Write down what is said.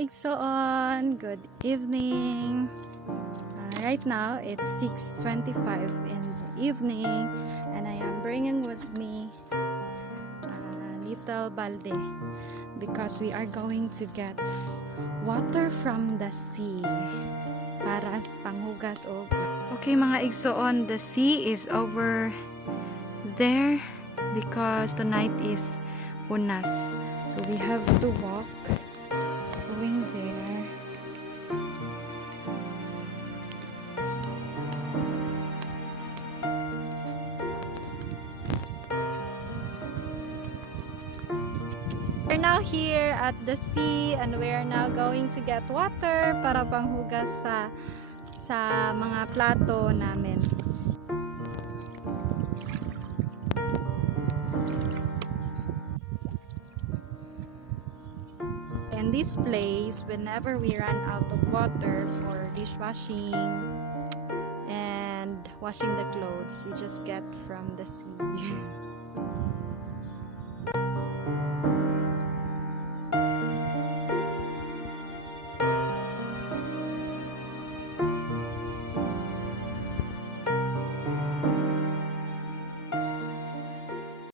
mga igsoon, good evening. Right now it's 6:25 in the evening and I am bringing with me a little balde because we are going to get water from the sea para panghugas o. Okay mga igsoon, the sea is over there because tonight is unas, so we have to walk going there. We're now here at the sea and we are now going to get water para panghugas sa mga plato namin. In this place, whenever we run out of water for dishwashing and washing the clothes, we just get from the sea.